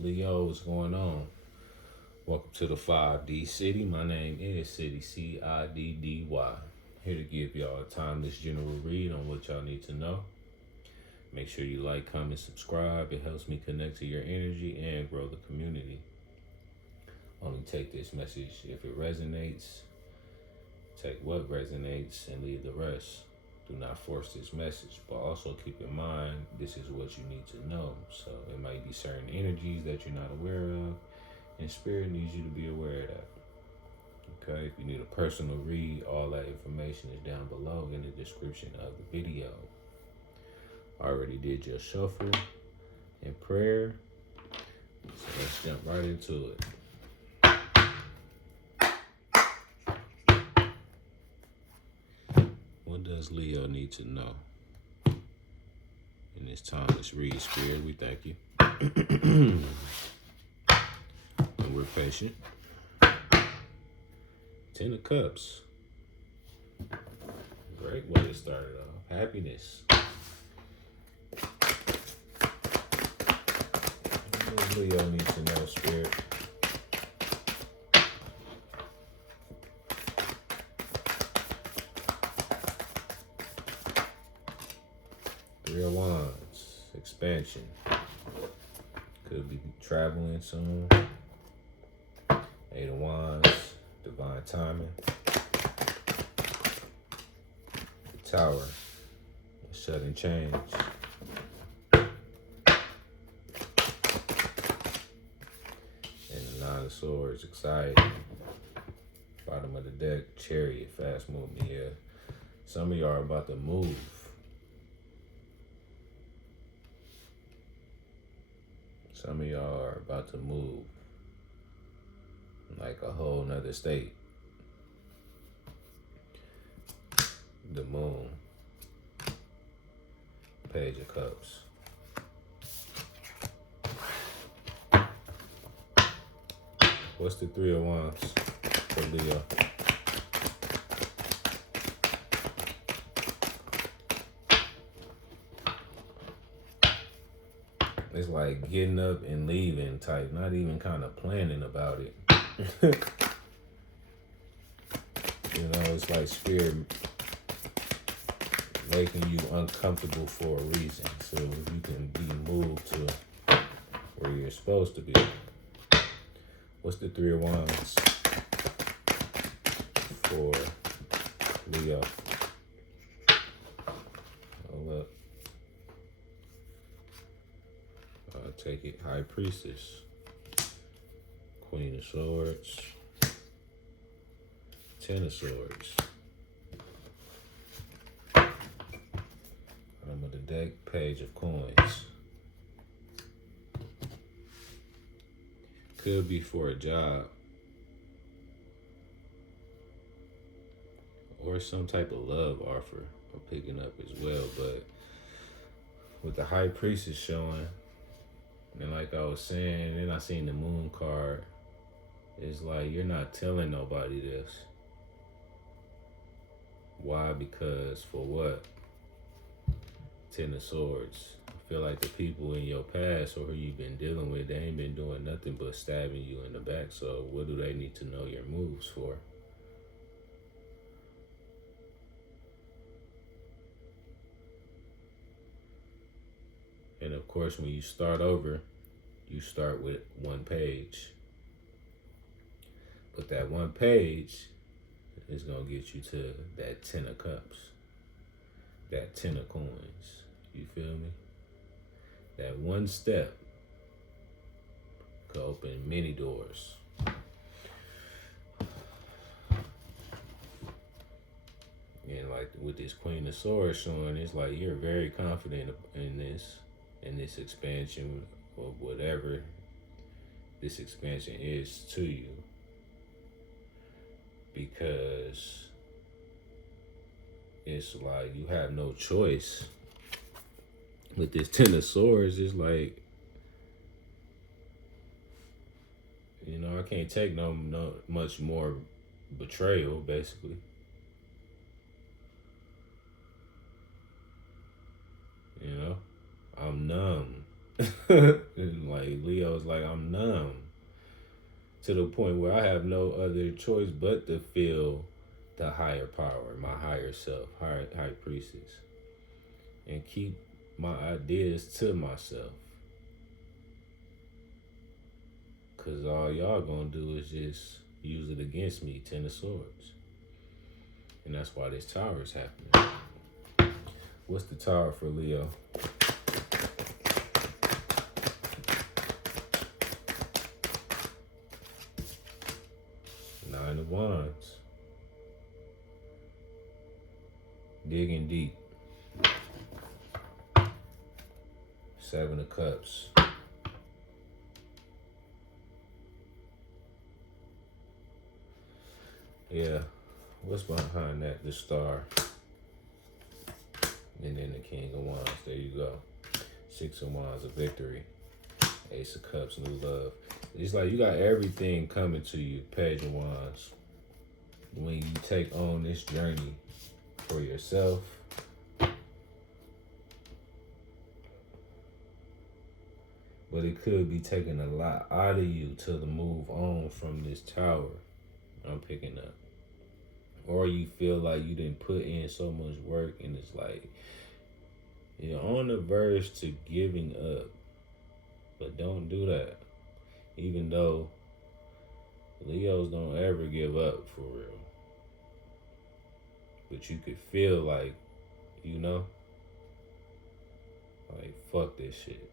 Leo, what's going on? Welcome to the 5D City. My name is City, Ciddy. Here to give y'all a timeless general read on what y'all need to know. Make sure you like, comment, subscribe. It helps me connect to your energy and grow the community. Only take this message if it resonates. Take what resonates and leave the rest. Do not force this message, but also keep in mind this is what you need to know. So it might be certain energies that you're not aware of, and spirit needs you to be aware of that. Okay, if you need a personal read, all that information is down below in the description of the video. I already did your shuffle and prayer, so let's jump right into it. What does Leo need to know in this timeless read, spirit? We thank you. And we're patient. 10 of Cups. Great way to start it off. Happiness. What does Leo need to know, spirit? Three of Wands. Expansion. Could be traveling soon. Eight of Wands. Divine timing. Tower. A sudden change. And the Nine of Swords. Excited. Bottom of the deck. Chariot. Fast movement. Yeah. Some of y'all are about to move. Some of y'all are about to move. Like a whole nother state. The Moon. Page of Cups. What's the Three of Wands for Leo? It's like getting up and leaving type, not even kind of planning about it. You know, it's like spirit making you uncomfortable for a reason. So you can be moved to where you're supposed to be. What's the Three of Wands for Leo? Hold up. I'll take it. High Priestess. Queen of Swords. Ten of Swords. Bottom of the deck, Page of Coins. Could be for a job. Or some type of love offer or picking up as well. But with the High Priestess showing, and like I was saying, then I seen the Moon card. It's like you're not telling nobody this. Why? Because for what? Ten of Swords. I feel like the people in your past or who you've been dealing with, they ain't been doing nothing but stabbing you in the back. So what do they need to know your moves for? And of course, when you start over, you start with one page. But that one page is going to get you to that 10 of Cups. That 10 of Coins. You feel me? That one step could open many doors. And like with this Queen of Swords showing, it's like you're very confident in this expansion or whatever this expansion is to you. Because it's like you have no choice. With this Ten of Swords, it's like, you know, I can't take no much more betrayal, basically. You know, I'm numb. Like Leo's like, I'm numb to the point where I have no other choice but to feel the higher power, my higher self, high priestess, and keep my ideas to myself. Cause all y'all gonna do is just use it against me, Ten of Swords. And that's why this tower is happening. What's the tower for Leo? Nine of Wands. Digging deep. Seven of Cups. Yeah. What's behind that? The Star. And then the King of Wands. There you go. Six of Wands, a victory. Ace of Cups, new love. It's like you got everything coming to you. Page of Wands. When you take on this journey for yourself. But it could be taking a lot out of you to move on from this tower. I'm picking up. Or you feel like you didn't put in so much work and it's like you're on the verge to giving up. But don't do that. Even though Leos don't ever give up for real. But you could feel like, like fuck this shit.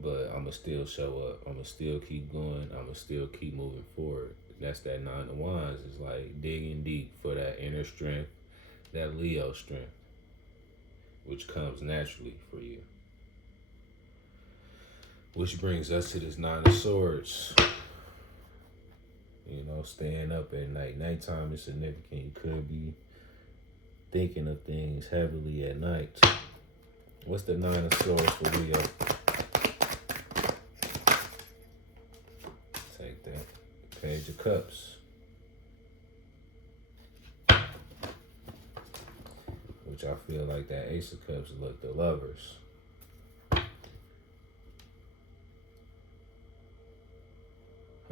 But I'ma still show up. I'ma still keep going. I'ma still keep moving forward. That's that Nine of Wands. It's like digging deep for that inner strength, that Leo strength, which comes naturally for you. Which brings us to this Nine of Swords. Staying up at night. Nighttime is significant. You could be thinking of things heavily at night. What's the Nine of Swords for Leo? Take that. Page of Cups. Which I feel like that Ace of Cups look the Lovers.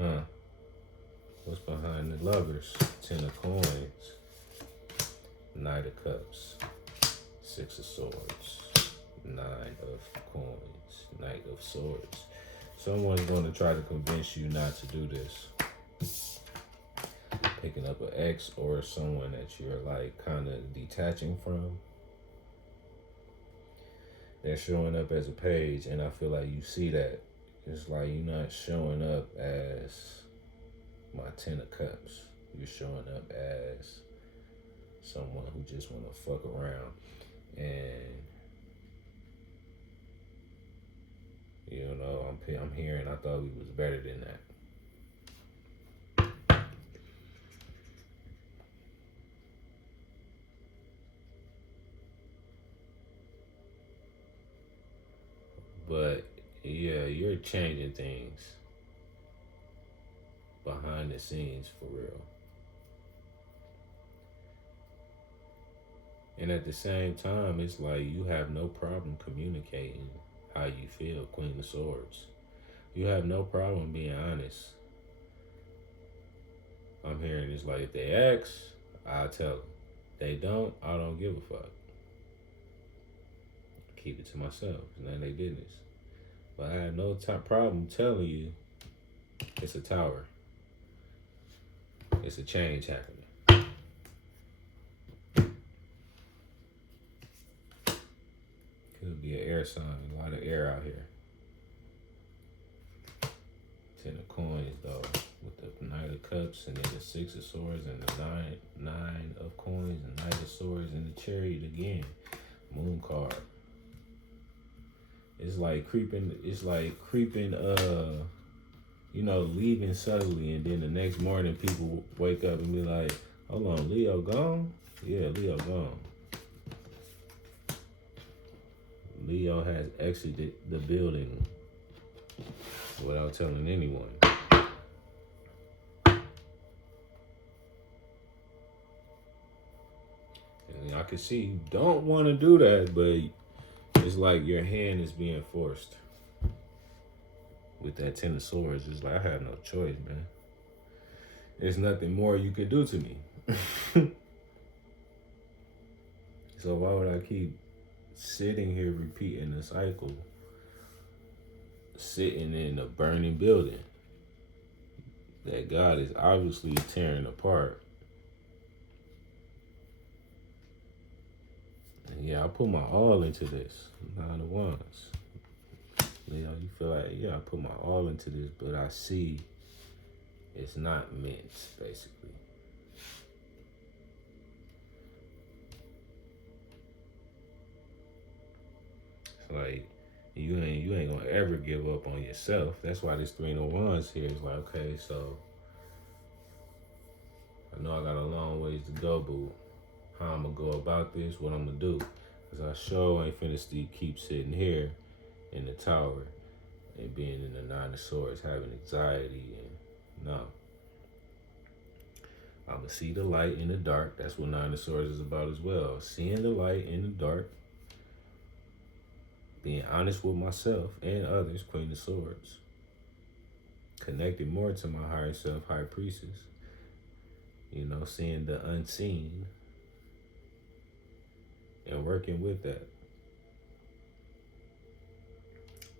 Huh. What's behind the Lovers? Ten of Coins. Knight of Cups. Six of Swords. Nine of Coins. Knight of Swords. Someone's going to try to convince you not to do this. Picking up an ex or someone that you're like kind of detaching from. They're showing up as a page and I feel like you see that. It's like you're not showing up as my Ten of Cups. You're showing up as someone who just want to fuck around. And, I'm hearing I thought we was better than that. But, yeah, you're changing things behind the scenes for real. And at the same time, it's like you have no problem communicating how you feel, Queen of Swords. You have no problem being honest. I'm hearing it's like if they ask, I'll tell them. They don't, I don't give a fuck. Keep it to myself. It's none of their business. But I have no problem telling you it's a tower. It's a change happening. Could be an air sign. A lot of air out here. Ten of Coins though, with the Knight of Cups and then the Six of Swords and the nine of Coins and Knight of Swords and the Chariot again. Moon card. It's like creeping. Leaving suddenly, and then the next morning people wake up and be like, "Hold on, Leo gone? Yeah, Leo gone. Leo has exited the building without telling anyone." And I can see you don't want to do that, but it's like your hand is being forced. With that Ten of Swords, it's like I have no choice, man. There's nothing more you can do to me. So why would I keep sitting here repeating the cycle, sitting in a burning building that God is obviously tearing apart? And yeah, I put my all into this. Nine of Wands. You know, you feel like, yeah, I put my all into this, but I see it's not meant, basically. It's like you ain't gonna ever give up on yourself. That's why this Three of Wands here is like, okay, so I know I got a long ways to go, but how I'm gonna go about this, what I'm gonna do. Because I sure ain't finna keep sitting here in the tower and being in the Nine of Swords, having anxiety, and no. I'm gonna see the light in the dark. That's what Nine of Swords is about as well. Seeing the light in the dark, being honest with myself and others, Queen of Swords. Connected more to my higher self, High Priestess. You know, seeing the unseen and working with that.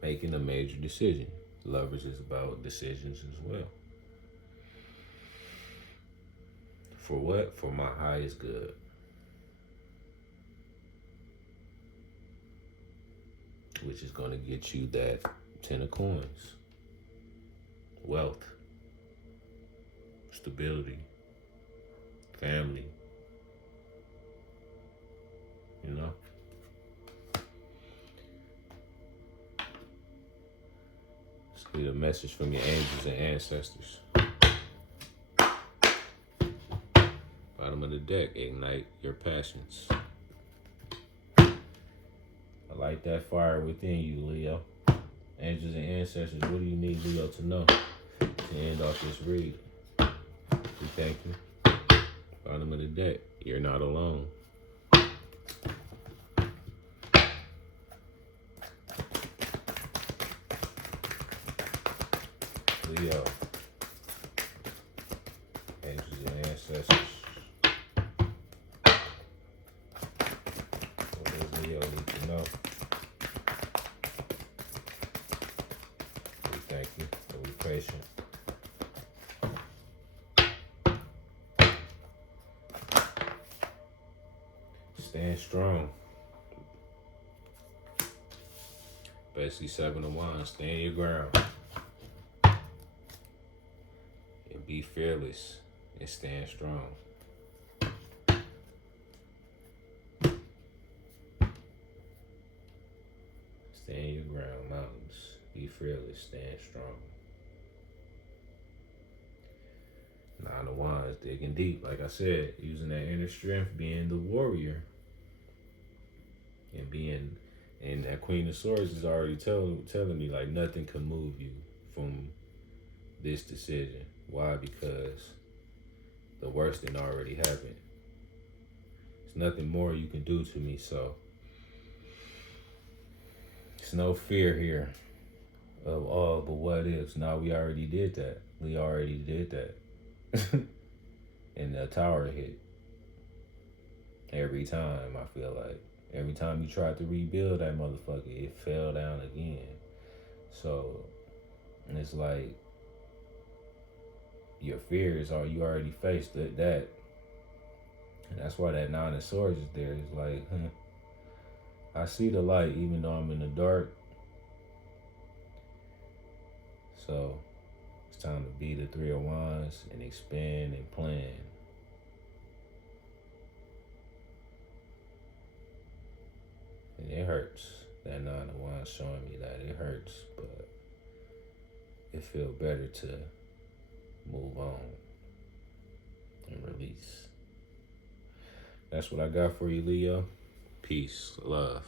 Making a major decision. Lovers is about decisions as well. For what? For my highest good. Which is going to get you that Ten of Coins. Wealth. Stability. Family. You know? Let's get a message from your angels and ancestors. Bottom of the deck, ignite your passions. I light that fire within you, Leo. Angels and ancestors, what do you need Leo to know to end off this read? We thank you. Bottom of the deck, you're not alone. Leo. Angels and ancestors. What does Leo need to know? We thank you for being patient. Stand strong. Basically, Seven of Wands. Stand your ground. And be fearless and stand strong. Stand your ground, mountains. Be fearless, stand strong. Nine of Wands, digging deep. Like I said, using that inner strength, being the warrior. And that Queen of Swords is already telling me, like, nothing can move you from this decision. Why? Because the worst thing already happened. There's nothing more you can do to me, so there's no fear here of all the what ifs. Now we already did that. We already did that. And the tower hit. Every time, I feel like. Every time you tried to rebuild that motherfucker, it fell down again. So, it's like, your fears are, you already faced that. And that's why that Nine of Swords is there. It's like, I see the light even though I'm in the dark. So, it's time to be the Three of Wands and expand and plan. And it hurts. That Nine of Wands showing me that it hurts, but it feels better to move on and release. That's what I got for you, Leo. Peace, love.